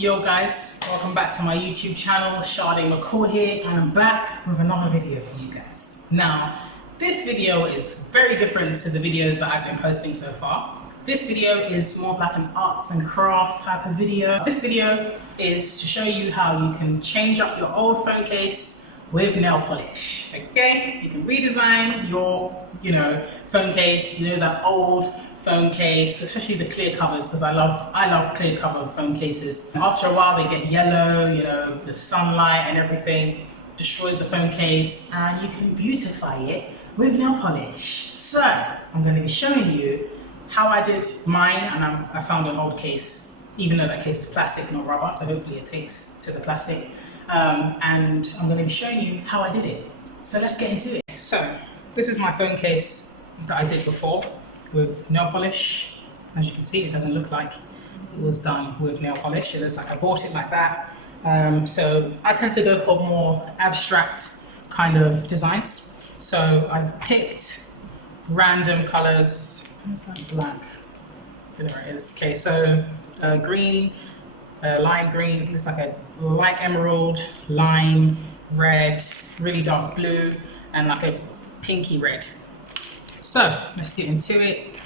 Yo guys, welcome back to my YouTube channel. sademccoolbiz here, and I'm back with another video for you guys. Now, this video is very different to the videos that I've been posting so far. This video is more of like an arts and craft type of video. This video is to show you how you can change up your old phone case with nail polish. Okay, you can redesign your, phone case. That old phone case, especially the clear covers, because I love clear cover phone cases. After a while they get yellow, the sunlight and everything destroys the phone case, and you can beautify it with nail polish. So I'm going to be showing you how I did mine, and I found an old case, even though that case is plastic, not rubber, so hopefully it takes to the plastic. And I'm going to be showing you how I did it. So let's get into it. So this is my phone case that I did before with nail polish. As you can see, it doesn't look like it was done with nail polish. It looks like I bought it like that. So I tend to go for more abstract kind of designs. So I've picked random colors. Where's that black? There it is. Okay, so green, lime green, it's like a light emerald, lime, red, really dark blue, and like a pinky red. So let's get into it.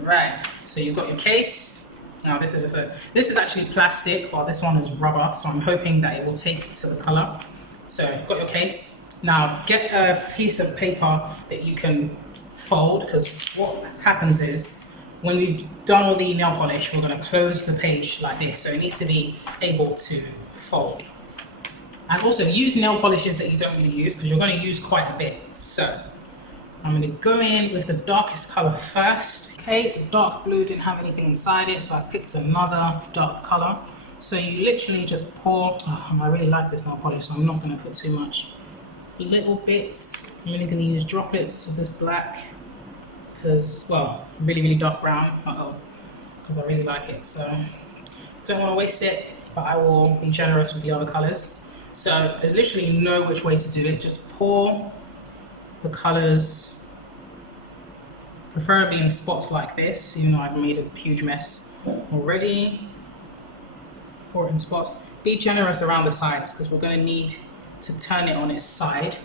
Right, so you've got your case. Now this is actually plastic, while this one is rubber, so I'm hoping that it will take to the color. So you've got your case. Now get a piece of paper that you can fold, because what happens is when we've done all the nail polish, we're going to close the page like this, so it needs to be able to fold. And also use nail polishes that you don't really use, because you're going to use quite a bit. So I'm going to go in with the darkest color first. Okay, the dark blue didn't have anything inside it, so I picked another dark color. So you literally just pour, I really like this nail polish, so I'm not going to put too much. Little bits. I'm only going to use droplets of this black, because, well, really dark brown, because I really like it. So don't want to waste it, but I will be generous with the other colors. So there's literally no which way to do it. Just pour the colors, preferably in spots like this, even though I've made a huge mess already. Pour it in spots. Be generous around the sides, because we're going to need to turn it on its side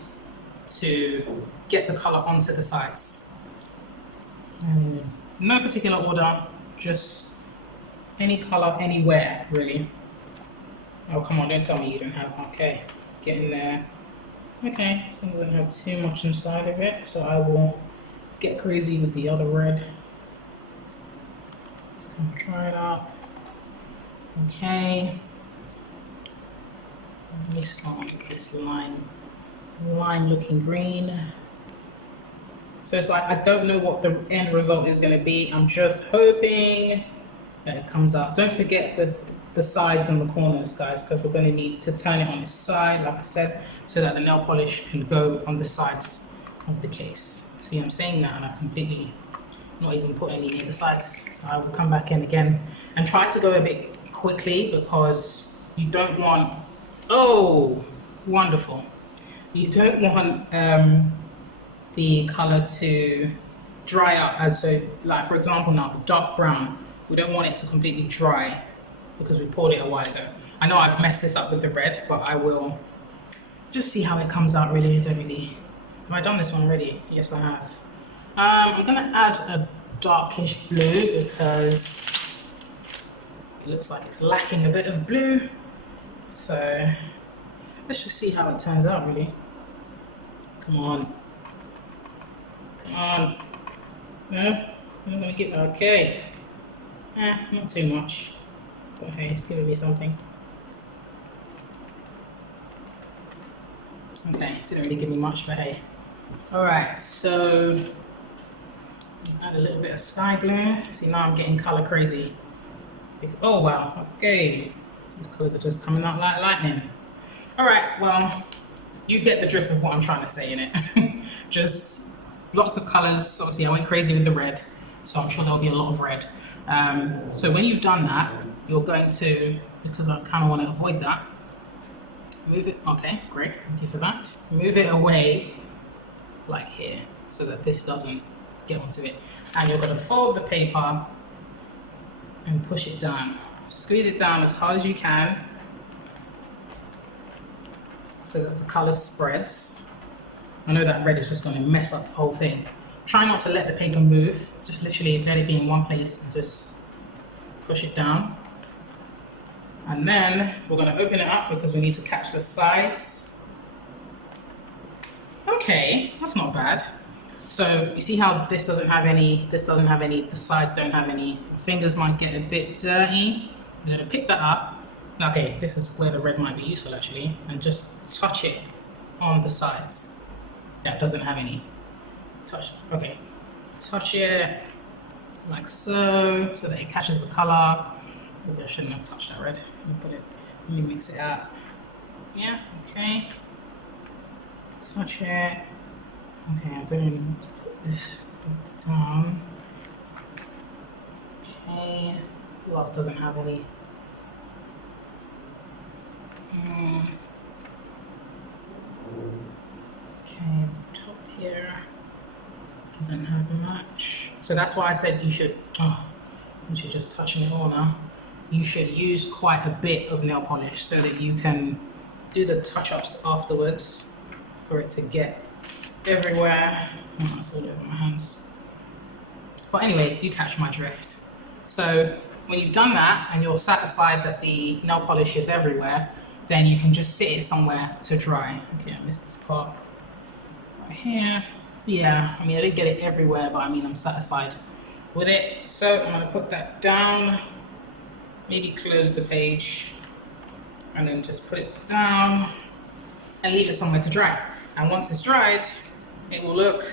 to get the color onto the sides. No particular order, just any color anywhere really. Oh, come on, don't tell me you don't have. Okay, get in there. Okay, this one doesn't have too much inside of it, so I will get crazy with the other red. Just gonna try it out. Okay. Let me start with this lime looking green. So it's like, I don't know what the end result is going to be. I'm just hoping that it comes out. Don't forget the sides and the corners, guys, because we're going to need to turn it on its side, like I said, so that the nail polish can go on the sides of the case. See, I'm saying that and I've completely not even put any in the sides. So I will come back in again and try to go a bit quickly, because you don't want, oh, wonderful. You don't want the color to dry up, as so, like for example now, the dark brown, we don't want it to completely dry because we poured it a while ago. I know I've messed this up with the red, but I will just see how it comes out really. Have I done this one already? Yes, I have. I'm gonna add a darkish blue because it looks like it's lacking a bit of blue. So let's just see how it turns out really. Come on. No, I'm gonna get, okay. Not too much, but hey, it's giving me something. Okay, didn't really give me much, but hey. Alright, so add a little bit of sky blue. See, now I'm getting color crazy. Oh wow, okay. These colors are just coming out like lightning. Alright, well, you get the drift of what I'm trying to say in it. Just lots of colors. Obviously I went crazy with the red, so I'm sure there'll be a lot of red. So when you've done that, you're going to, because I kind of want to avoid that, move it, okay, great, thank you for that. Move it away like here, so that this doesn't get onto it. And you're going to fold the paper and push it down Squeeze it down as hard as you can so that the colour spreads. I know that red is just going to mess up the whole thing. Try not to let the paper move, just literally let it be in one place and just push it down. And then we're going to open it up because we need to catch the sides. Okay, that's not bad. So you see how this doesn't have any, the sides don't have any. My fingers might get a bit dirty. I'm going to pick that up. Okay, this is where the red might be useful actually, and just touch it on the sides. That doesn't have any. Okay, touch it like so that it catches the color. Maybe I shouldn't have touched that red. Let me mix it out. Yeah, okay. Touch it. Okay, I'm going to put this down. Okay, who else doesn't have any? Okay, the top here doesn't have much. So that's why I said you should just touching it all now. You should use quite a bit of nail polish so that you can do the touch-ups afterwards for it to get everywhere. Oh, it's all over my hands. But anyway, you catch my drift. So when you've done that and you're satisfied that the nail polish is everywhere, then you can just sit it somewhere to dry. Okay, I missed this part right here. Yeah, I mean, I didn't get it everywhere, but I mean, I'm satisfied with it. So I'm gonna put that down, maybe close the page, and then just put it down and leave it somewhere to dry. And once it's dried, it will look,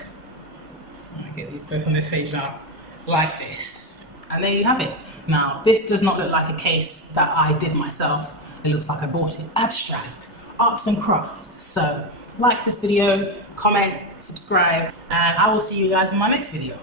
I'm gonna get these both on this page now, like this. And there you have it. Now, this does not look like a case that I did myself. It looks like I bought it. Abstract, arts and crafts. So, like this video, comment, subscribe, and I will see you guys in my next video.